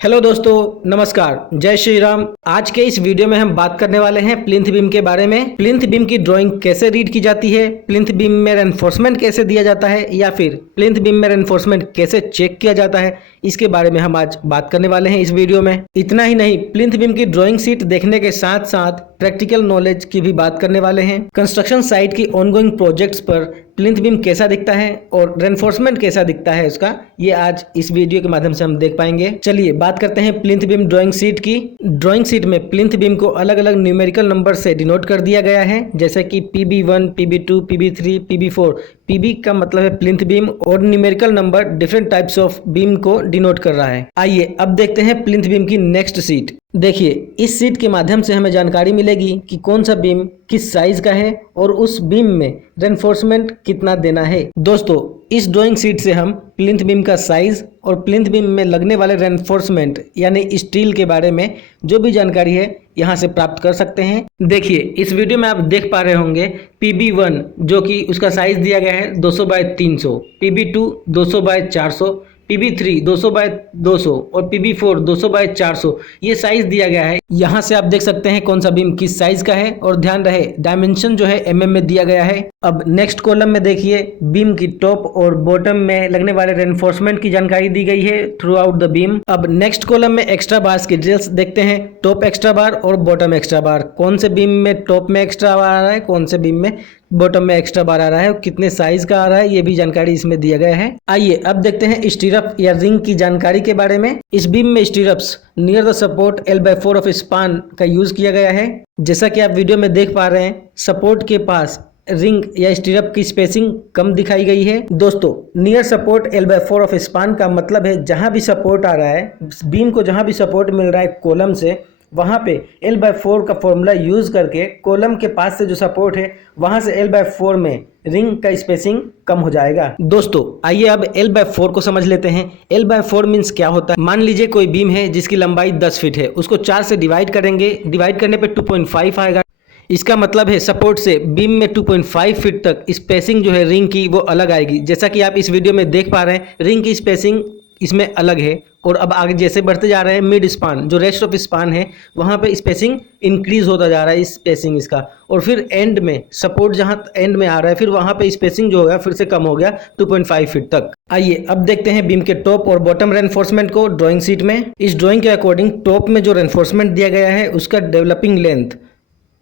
Hello दोस्तों, नमस्कार, जय श्री राम। आज के इस वीडियो में हम बात करने वाले हैं प्लिंथ बीम के बारे में। प्लिंथ बीम की ड्राइंग कैसे रीड की जाती है, प्लिंथ बीम में रेनफोर्समेंट कैसे दिया जाता है या फिर प्लिंथ बीम में रेनफोर्समेंट कैसे चेक किया जाता है, इसके बारे में हम आज बात करने वाले हैं इस वीडियो में। इतना ही नहीं, प्लिंथ बीम की ड्राइंग शीट देखने के साथ साथ प्रैक्टिकल नॉलेज की भी बात करने वाले हैं। कंस्ट्रक्शन साइट की ऑनगोइंग प्रोजेक्ट्स पर प्लिंथ बीम कैसा दिखता है और रेनफोर्समेंट कैसा दिखता है उसका, ये आज इस वीडियो के माध्यम से हम देख पाएंगे। चलिए बात करते हैं प्लिंथ बीम ड्राइंग शीट की। ड्राइंग शीट में प्लिंथ बीम को अलग अलग न्यूमेरिकल नंबर से डिनोट कर दिया गया है, जैसे कि PB1, PB2, PB3, PB4। PB का मतलब है प्लिंथ बीम और numerical number different types of beam को डिनोट कर रहा है। आइए अब देखते हैं प्लिंथ बीम की नेक्स्ट शीट। देखिए, इस शीट के माध्यम से हमें जानकारी मिलेगी कि कौन सा बीम किस साइज का है और उस बीम में रेनफोर्समेंट कितना देना है। दोस्तों, इस ड्राइंग शीट से हम प्लिंथ बीम का साइज और प्लिंथ बीम में लगने वाले रेनफोर्समेंट यानी स्टील के बारे में जो भी जानकारी है यहाँ से प्राप्त कर सकते हैं। देखिए, इस वीडियो में आप देख पा रहे होंगे PB1 जो कि उसका साइज दिया गया है 200 bye 300, PB2 200 bye 400, PB3 200 bye 200 और PB4 200 बाय 400 ये साइज दिया गया है। यहाँ से आप देख सकते हैं कौन सा बीम किस साइज का है और ध्यान रहे डायमेंशन जो है mm में दिया गया है। अब नेक्स्ट कॉलम में देखिए, बीम की टॉप और बॉटम में लगने वाले रेनफोर्समेंट की जानकारी दी गई है थ्रू आउट द बीम। अब नेक्स्ट कॉलम में एक्स्ट्रा बार्स की डिटेल्स देखते हैं। टॉप एक्स्ट्रा बार और बॉटम एक्स्ट्रा बार, कौन से बीम में टॉप में एक्स्ट्रा बार आ रहा है, कौन से बीम में बॉटम में एक्स्ट्रा बार आ रहा है और कितने साइज का आ रहा है, ये भी जानकारी इसमें दिया गया है। आइए अब देखते हैं स्टीरअप या रिंग की जानकारी के बारे में। इस बीम में स्टीरअप्स near the support L/4 of span का यूज किया गया है। जैसा कि आप वीडियो में देख पा रहे हैं, सपोर्ट के पास रिंग या स्टीरअप की स्पेसिंग कम दिखाई गई है। दोस्तों, near support L/4 of span का मतलब है जहां भी सपोर्ट आ रहा है, बीम को जहां भी सपोर्ट मिल रहा है कॉलम से, वहां पे L/4 का फॉर्मूला यूज करके कॉलम के पास से जो सपोर्ट है वहां से L/4 में रिंग का स्पेसिंग कम हो जाएगा। दोस्तों, आइए अब L/4 को समझ लेते हैं। L/4 मीन्स क्या होता है। मान लीजिए कोई बीम है जिसकी लंबाई 10 फीट है, उसको 4 से डिवाइड करेंगे, डिवाइड करने पे 2.5 आएगा। इसका मतलब है सपोर्ट से बीम में 2.5 फीट तक स्पेसिंग जो है रिंग की वो अलग आएगी। जैसा कि आप इस वीडियो में देख पा रहे हैं, रिंग की स्पेसिंग इसमें अलग है। और अब आगे जैसे बढ़ते जा रहे हैं, मिड स्पान जो रेस्ट ऑफ स्पान है वहाँ पे स्पेसिंग इंक्रीज होता जा रहा है, स्पेसिंग इसका। और फिर एंड में सपोर्ट जहाँ एंड में आ रहा है, फिर वहाँ पे स्पेसिंग जो होगा फिर से कम हो गया 2.5 फीट तक। आइए अब देखते हैं बीम के टॉप और बॉटम रेनफोर्समेंट को ड्राइंग शीट में। इस ड्राइंग के अकॉर्डिंग टॉप में जो रेनफोर्समेंट दिया गया है उसका developing length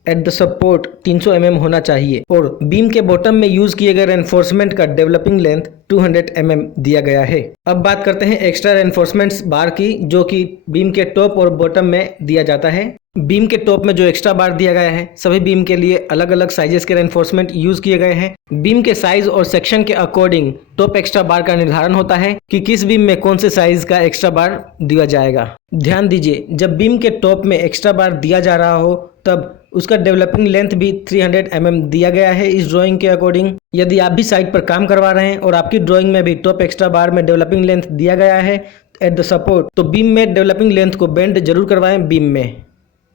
at the support 300 mm होना चाहिए और बीम के बॉटम में यूज किए गए रेनफोर्समेंट का डेवलपिंग लेंथ 200 mm दिया गया है। अब बात करते हैं एक्स्ट्रा रेनफोर्समेंट्स बार की, जो कि बीम के टॉप और बॉटम में दिया जाता है। बीम के टॉप में जो एक्स्ट्रा बार दिया गया है, सभी बीम के लिए अलग अलग साइजेस के रेनफोर्समेंट यूज किए गए हैं। बीम के साइज और सेक्शन के अकॉर्डिंग टॉप एक्स्ट्रा बार का निर्धारण होता है कि किस बीम में कौन से साइज का एक्स्ट्रा बार दिया जाएगा। ध्यान दीजिए, जब बीम के टॉप में एक्स्ट्रा बार दिया जा रहा हो तब उसका डेवलपिंग लेंथ भी 300 mm दिया गया है इस ड्राइंग के अकॉर्डिंग। यदि आप भी साइट पर काम करवा रहे हैं और आपकी ड्राइंग में भी टॉप एक्स्ट्रा बार में डेवलपिंग लेंथ दिया गया है एट द सपोर्ट, तो बीम में डेवलपिंग लेंथ को बेंड जरूर करवाएं बीम में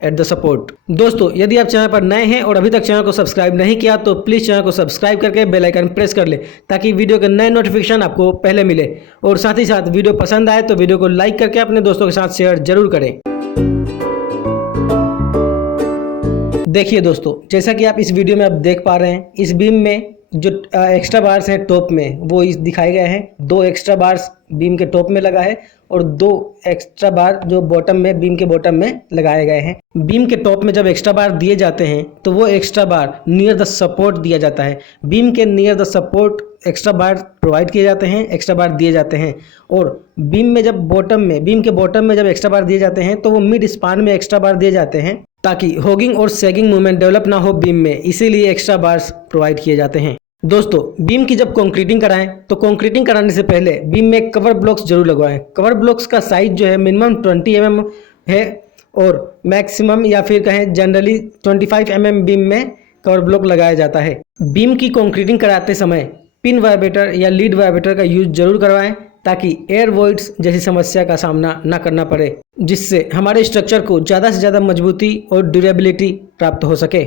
एट द सपोर्ट। दोस्तों, यदि आप चैनल पर नए हैं और अभी तक चैनल को सब्सक्राइब नहीं किया तो प्लीज़ चैनल को सब्सक्राइब करके बेल आइकन प्रेस कर ले, ताकि वीडियो के नए नोटिफिकेशन आपको पहले मिले। और साथ ही साथ वीडियो पसंद आए तो वीडियो को लाइक करके अपने दोस्तों के साथ शेयर जरूर करें। देखिए दोस्तों, जैसा कि आप इस वीडियो में अब देख पा रहे हैं, इस बीम में जो एक्स्ट्रा बार्स हैं टॉप में वो इस दिखाए गए हैं। 2 एक्स्ट्रा बार्स बीम के टॉप में लगा है और 2 एक्स्ट्रा बार जो बॉटम में बीम के बॉटम में लगाए गए हैं। बीम के टॉप में जब एक्स्ट्रा बार दिए जाते हैं तो वो extra bar near the support दिया जाता है। बीम के near the support extra bar provide किए जाते हैं, एक्स्ट्रा बार दिए जाते हैं। और बीम में जब बॉटम में बीम के बॉटम में जब एक्स्ट्रा बार दिए जाते हैं तो वो मिड स्पान में एक्स्ट्रा बार दिए जाते हैं, ताकि होगिंग और सैगिंग मूवमेंट डेवलप ना हो बीम में, इसीलिए एक्स्ट्रा बार्स प्रोवाइड किए जाते हैं। दोस्तों, बीम की जब कंक्रीटिंग कराएं तो कंक्रीटिंग कराने से पहले बीम में कवर ब्लॉक्स जरूर लगवाएं। कवर ब्लॉक्स का साइज जो है मिनिमम 20 mm है और मैक्सिमम या फिर कहें जनरली 25 mm बीम में कवर ब्लॉक लगाया जाता है। बीम की कंक्रीटिंग कराते समय पिन वाइब्रेटर या लीड वाइब्रेटर का यूज जरूर करवाएं, ताकि एयर वॉइड्स जैसी समस्या का सामना न करना पड़े, जिससे हमारे स्ट्रक्चर को ज़्यादा से ज़्यादा मजबूती और ड्यूरेबिलिटी प्राप्त हो सके।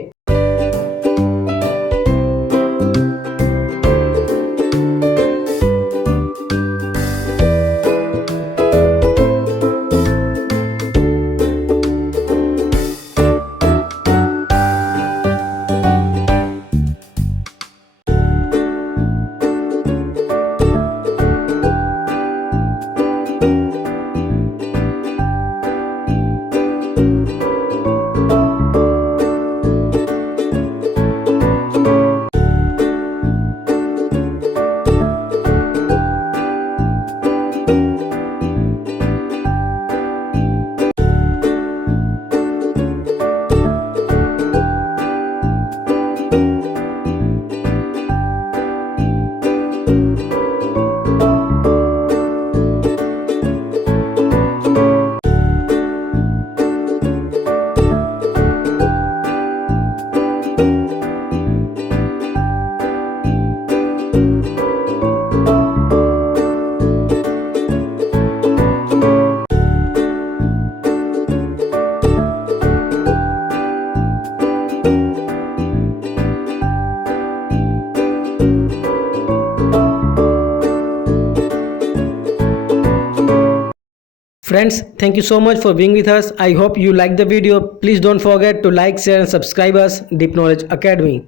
Friends, thank you so much for being with us. I hope you liked the video. Please don't forget to like, share and subscribe us, Deep Knowledge Academy.